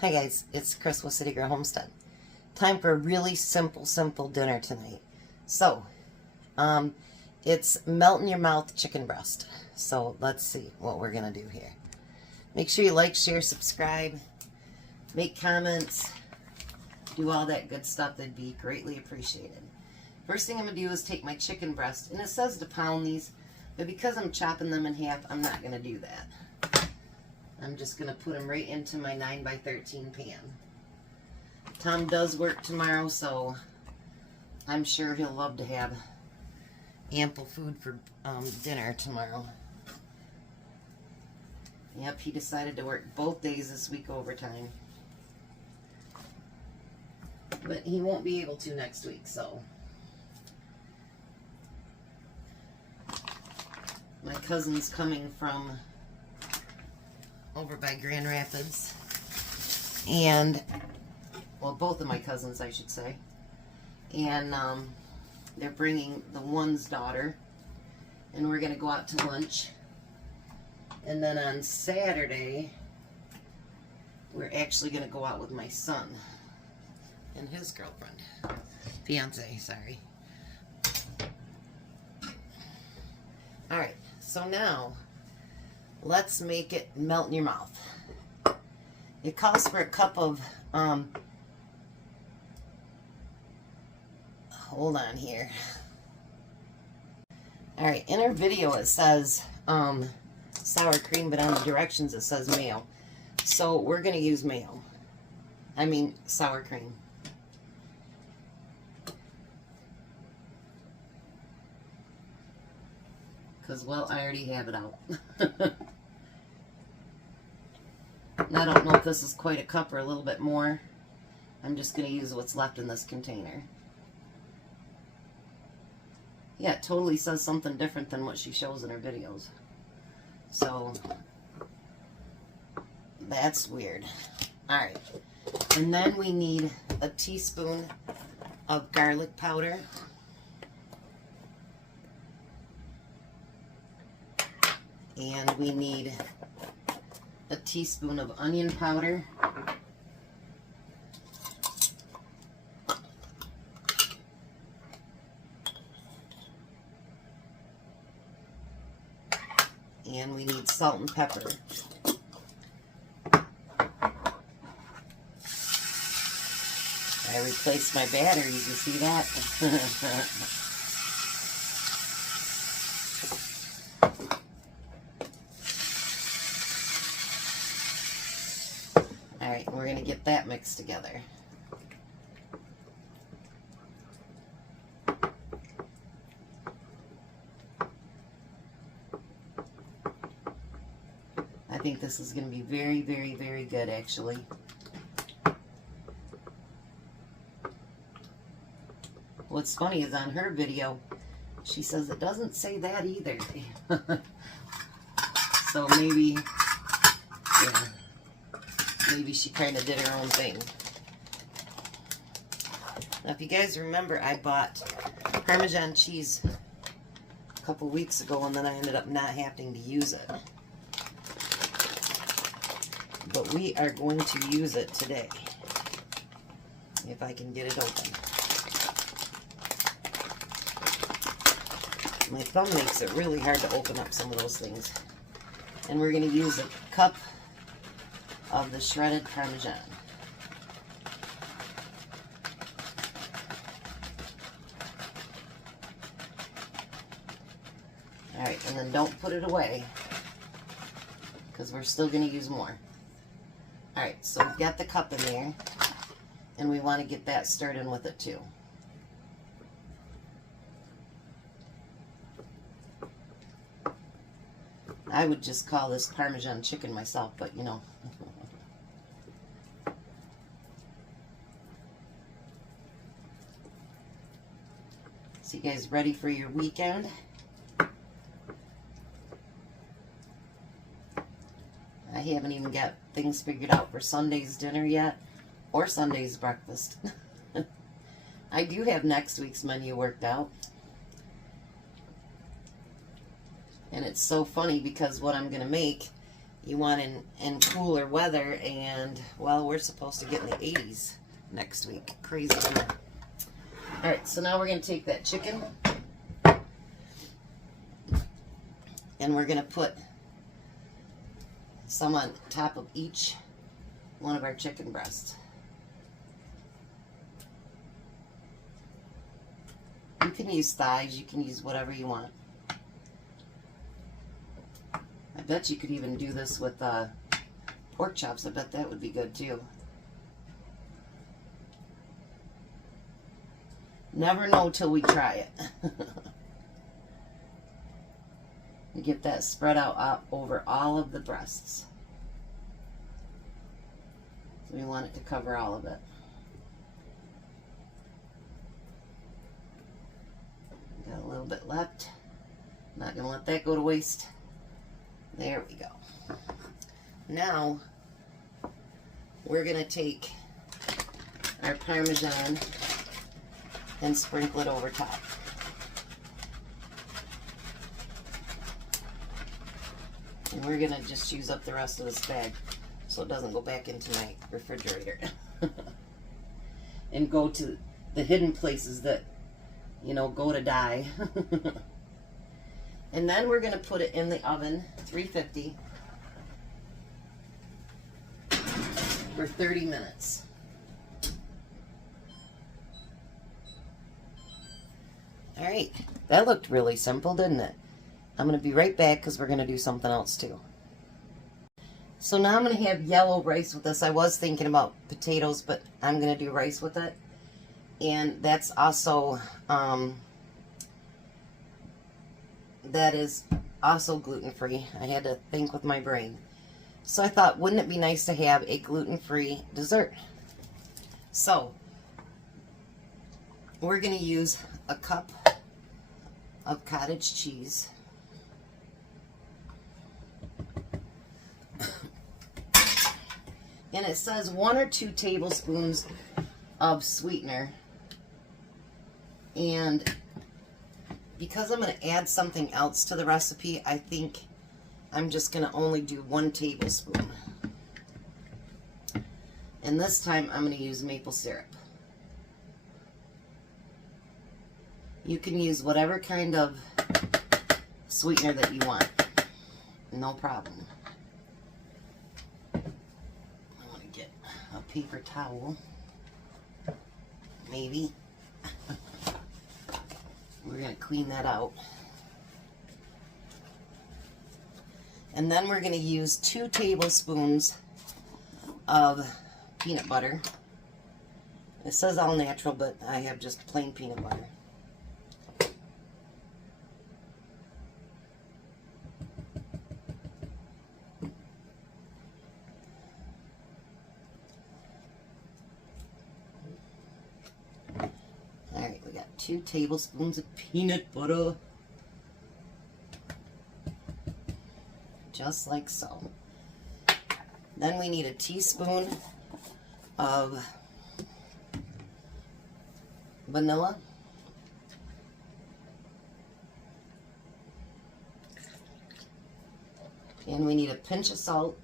Hi guys, it's Chris with City Girl Homestead. Time for a really simple dinner tonight. So, it's melt in your mouth chicken breast. So let's see what we're gonna do here. Make sure you like, share, subscribe, make comments, do all that good stuff. That'd be greatly appreciated. First thing I'm gonna do is take my chicken breast, and it says to pound these, but because I'm chopping them in half, I'm not gonna do that. I'm just going to put them right into my 9x13 pan. Tom does work tomorrow, so I'm sure he'll love to have ample food for dinner tomorrow. Yep, he decided to work both days this week overtime. But he won't be able to next week, so. My cousin's coming from over by Grand Rapids, and well, both of my cousins, I should say, and they're bringing the one's daughter, and we're gonna go out to lunch. And then on Saturday we're actually gonna go out with my son and his girlfriend, fiance, sorry. All right, so now let's make it melt in your mouth. It calls for a cup of, hold on here. All right, in our video it says sour cream, but on the directions it says mayo. So we're gonna use mayo. I mean sour cream. Because, well, I already have it out. And I don't know if this is quite a cup or a little bit more. I'm just going to use what's left in this container. Yeah, it totally says something different than what she shows in her videos. So, that's weird. Alright. And then we need a teaspoon of garlic powder. And we need a teaspoon of onion powder. And we need salt and pepper. I replaced my batteries, you see that? Alright, we're going to get that mixed together. I think this is going to be very, very, very good, actually. What's funny is on her video, she says it doesn't say that either. So maybe, yeah. Maybe she kind of did her own thing. Now, if you guys remember, I bought Parmesan cheese a couple weeks ago, and then I ended up not having to use it. But we are going to use it today, if I can get it open. My thumb makes it really hard to open up some of those things. And we're going to use a cup of the shredded Parmesan. Alright, and then don't put it away, because we're still going to use more. Alright, so we've got the cup in there, and we want to get that stirred in with it too. I would just call this Parmesan chicken myself, but you know. So you guys ready for your weekend? I haven't even got things figured out for Sunday's dinner yet, or Sunday's breakfast. I do have next week's menu worked out. And it's so funny because what I'm going to make you want in cooler weather, and well, we're supposed to get in the 80s next week. Crazy, isn't it? All right, so now we're going to take that chicken and we're going to put some on top of each one of our chicken breasts. You can use thighs, you can use whatever you want. I bet you could even do this with pork chops. I bet that would be good too. Never know till we try it. You get that spread out over all of the breasts. So we want it to cover all of it. Got a little bit left. Not going to let that go to waste. There we go. Now, we're going to take our Parmesan and sprinkle it over top. And we're going to just use up the rest of this bag so it doesn't go back into my refrigerator. And go to the hidden places that, you know, go to die. And then we're going to put it in the oven, 350, for 30 minutes. All right, that looked really simple, didn't it? I'm going to be right back because we're going to do something else too. So now I'm going to have yellow rice with this. I was thinking about potatoes, but I'm going to do rice with it. And that's also, that is also gluten-free. I had to think with my brain. So I thought, wouldn't it be nice to have a gluten-free dessert? So we're going to use a cup of cottage cheese. And it says 1 or 2 tablespoons of sweetener. And because I'm going to add something else to the recipe, I think I'm just going to only do 1 tablespoon. And this time I'm going to use maple syrup. You can use whatever kind of sweetener that you want. No problem. I want to get a paper towel. Maybe. We're going to clean that out. And then we're going to use 2 tablespoons of peanut butter. It says all natural, but I have just plain peanut butter. Alright, we got 2 tablespoons of peanut butter. Just like so. Then we need a teaspoon of vanilla. And we need a pinch of salt.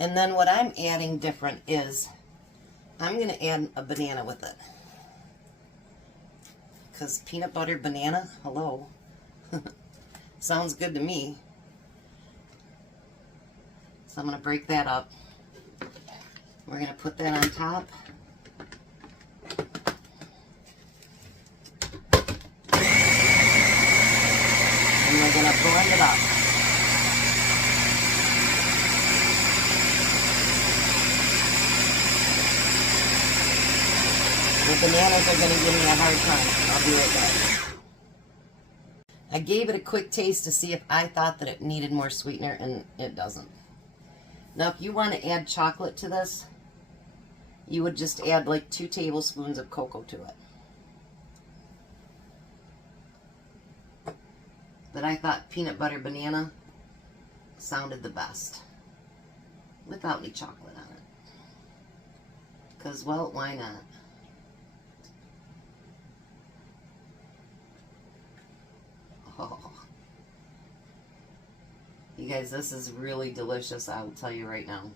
And then what I'm adding different is I'm going to add a banana with it. Because peanut butter banana, hello. Sounds good to me. So I'm going to break that up. We're going to put that on top. And we're going to blend it up. The bananas are going to give me a hard time. I'll be right back. I gave it a quick taste to see if I thought that it needed more sweetener, and it doesn't. Now, if you want to add chocolate to this, you would just add like 2 tablespoons of cocoa to it. But I thought peanut butter banana sounded the best without any chocolate on it. Because, well, why not? Oh. You guys, this is really delicious, I will tell you right now.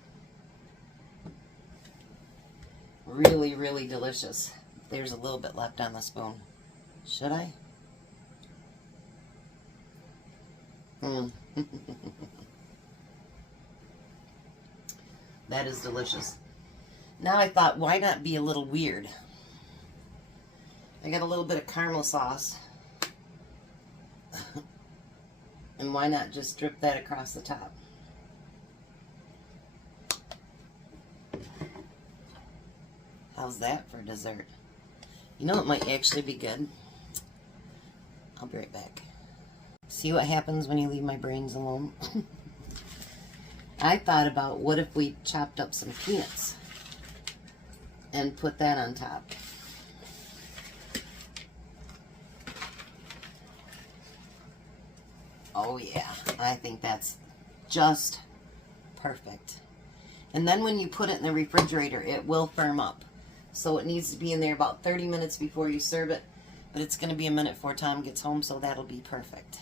Really, really delicious. There's a little bit left on the spoon. Should I? That is delicious. Now I thought, why not be a little weird? I got a little bit of caramel sauce. And why not just drip that across the top? How's that for dessert? You know, it might actually be good. I'll be right back. See what happens when you leave my brains alone? I thought about, what if we chopped up some peanuts and put that on top? Oh yeah, I think that's just perfect. And then when you put it in the refrigerator, it will firm up. So it needs to be in there about 30 minutes before you serve it. But it's going to be a minute before Tom gets home, so that'll be perfect.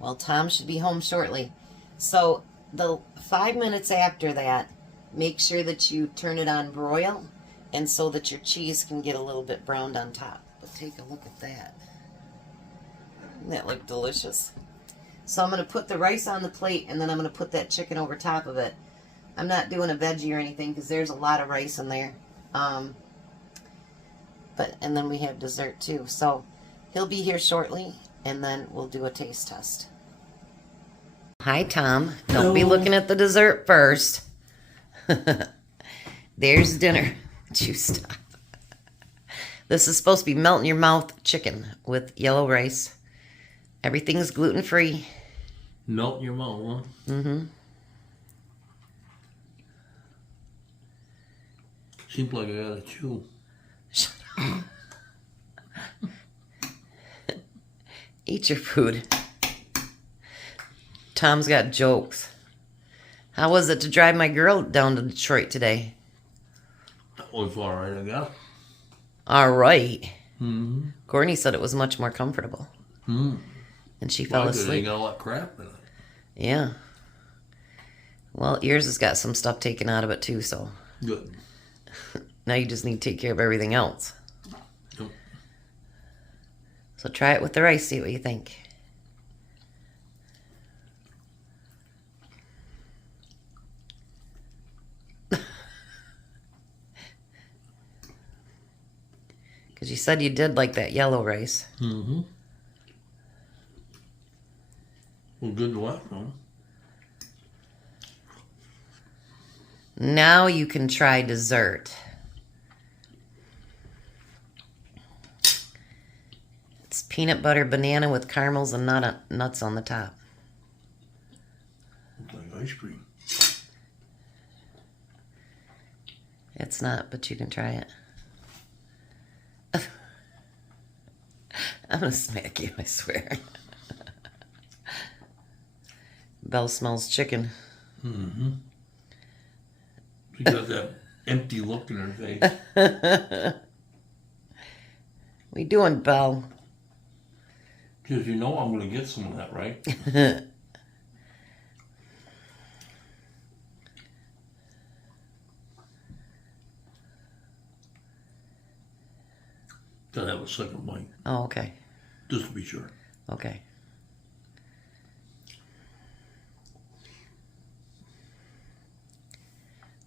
Well, Tom should be home shortly. So the 5 minutes after that, make sure that you turn it on broil, and so that your cheese can get a little bit browned on top. But take a look at that. Doesn't that look delicious? So I'm going to put the rice on the plate, and then I'm going to put that chicken over top of it. I'm not doing a veggie or anything because there's a lot of rice in there. And then we have dessert too. So he'll be here shortly, and then we'll do a taste test. Hi, Tom. Don't be looking at the dessert first. There's dinner. You stop. This is supposed to be melt in your mouth chicken with yellow rice. Everything's gluten-free. Melt in your mouth, huh? Mm-hmm. Seems like I gotta chew. Shut up. Eat your food. Tom's got jokes. How was it to drive my girl down to Detroit today? That was alright, I guess. Alright. Mm-hmm. Courtney said it was much more comfortable. Mm. And she fell asleep. They got a lot of crap in it. Yeah. Well, yours has got some stuff taken out of it too, so. Good. Now you just need to take care of everything else. Yep. So try it with the rice, see what you think. Because you said you did like that yellow rice. Mm-hmm. Well, good to left, huh? Now you can try dessert. It's peanut butter banana with caramels and nuts on the top. Looks like ice cream. It's not, but you can try it. I'm gonna smack you, I swear. Belle smells chicken. Mm-hmm. She got that empty look in her face. What you doing, Belle? Because you know I'm going to get some of that, right? Gotta have a second bite. Oh, okay. Just to be sure. Okay.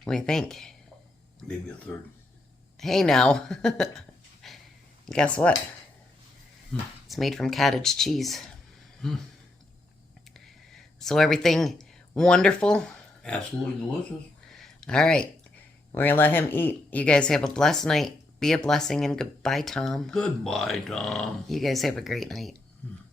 What do you think? Maybe a third. Hey now. Guess what? It's made from cottage cheese. So everything wonderful? Absolutely delicious. All right. We're going to let him eat. You guys have a blessed night. Be a blessing, and goodbye, Tom. Goodbye, Tom. You guys have a great night.